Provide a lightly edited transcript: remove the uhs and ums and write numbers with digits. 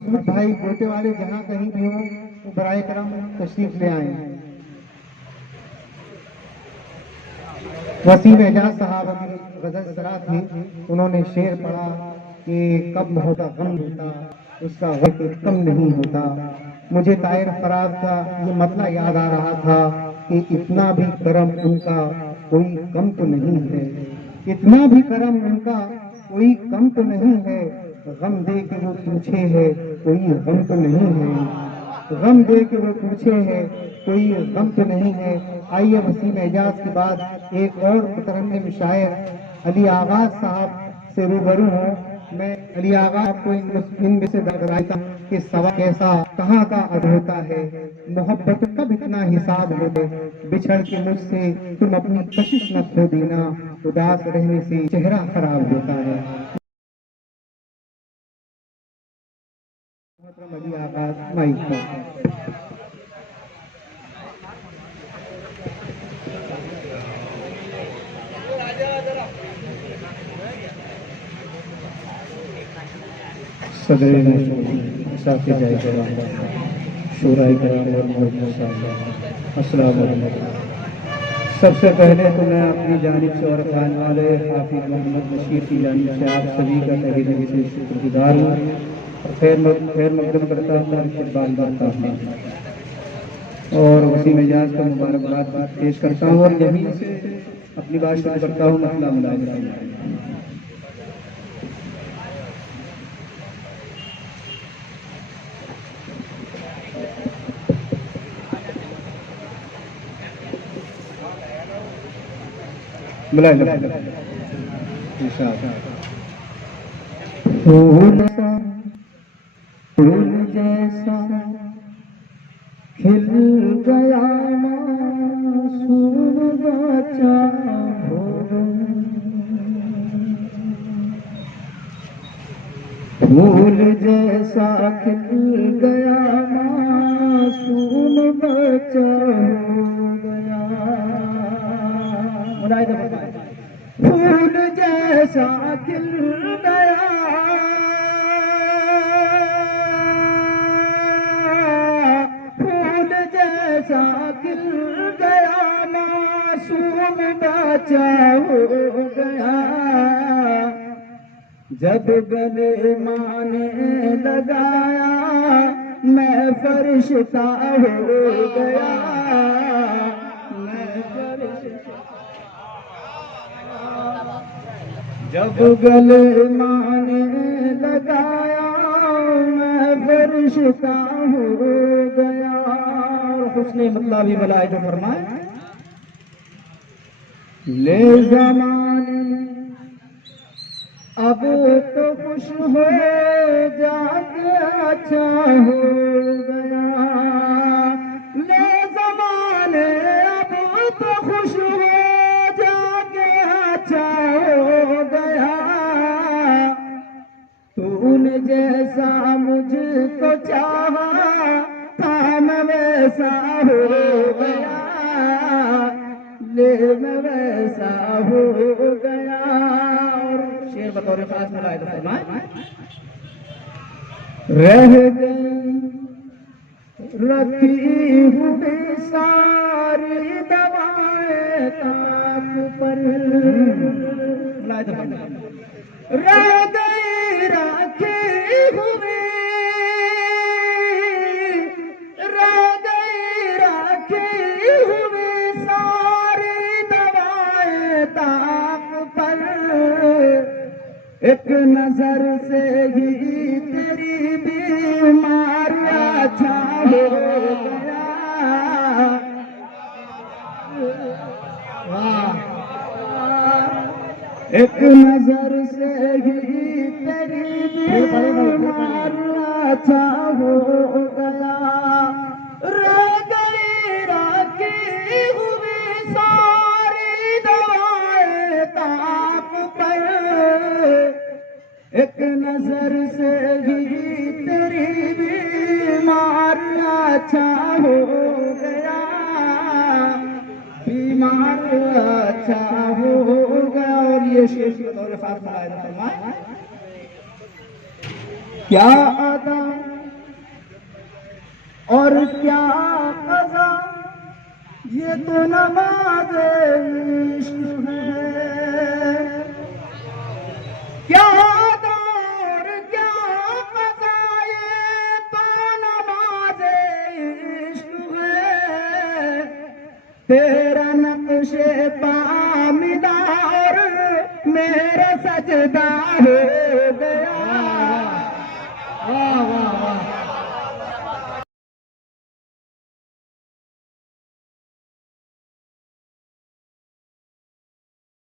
भाई गोटे वाले जहाँ कहीं भी हो तो बराए करम तशरीफ ले आए। वसीम एजाज साहब अभी गजल सरा थे, उन्होंने शेर पढ़ा कि कब होता गम होता उसका वक्त कम नहीं होता। मुझे ताहिर फराज का ये मतला याद आ रहा था कि इतना भी करम उनका कोई कम तो नहीं है, इतना भी करम उनका कोई कम तो नहीं है। गम दे के वो पूछे है कोई गम तो नहीं है, गम दे के वो पूछे है कोई गम तो नहीं है। आइए वसीम एजाज के बाद एक और मुतरन्निम शायर अली आगाज साहब से रूबरू हूँ। मैं अली आगा आपको इनमें से दर्दाता कि सवा कैसा कहाँ का अद होता है, मोहब्बत कब इतना हिसाब हो गए, बिछड़ के मुझसे तुम अपनी कशिश न खो देना, उदास रहने से चेहरा खराब होता है। अली आगाज माइक पर। सदर शुराई कराम और मौजूद साहब, अस्सलाम वालेकुम। सबसे पहले तो मैं अपनी जानिब से और खान वाले हाफिज मोहम्मद बशीर की जानिब से आप सभी का तहे दिल से शुक्रगुजार हूँ और खैर मकदम करता हूँ और इस्तकबाल करता हूँ और वसीम एजाज का मुबारकबाद पेश करता हूँ और यहीं से अपनी बात शुरू करता हूँ। मसला मुलाहिजा फूल सा फूल जैसा खिल गया मासूम बच्चा हो, फूल जैसा खिल गया मासूम बच्चा हो गया। फूल जैसा खिल गया फूल जैसा खिल गया मासूम बच्चा हो गया। जब गले माने लगाया मैं फरिश्ता हो गया, मैं फरिश्ता। जब गले माने लगाया मैं फरिश्ता हो गया। हुस्ने मतलब भी बनाए जो फरमाए ले ज़माने अब तो खुश हो जाके अच्छा हो गया। ले ज़माने अब तो खुश हो जाके अच्छा हो गया। तूने जैसा मुझको चाहा था मैं वैसा हो गया, ले मैं वैसा हो गया। और शेर बतौर खास मिलाए तो फरमाए रह गई रखी हुई सारी दवाएं ताप पर, मिलाए तो फरमाए रह गई रखी हुई, रह गई रखी हुई सारी दवाएं ताप पर। एक नजर से ही तेरी बीमार अच्छा हो गया। एक नजर से ही तेरी बीमार अच्छा हो गया। रह गई रखी हुई सारी दवाएं ताप पर, एक नजर से ही तेरी बीमार अच्छा हो गया, बीमार अच्छा हो गया। और ये शेर की बतौर खास फरमाए क्या अदा क्या कज़ा, ये तो नमाज इश्क है। क्या दौर क्या कज़ा, ये तो नमाज इश्क है। तेरा नक्शे पामिदार मेरा सजदा हो गया।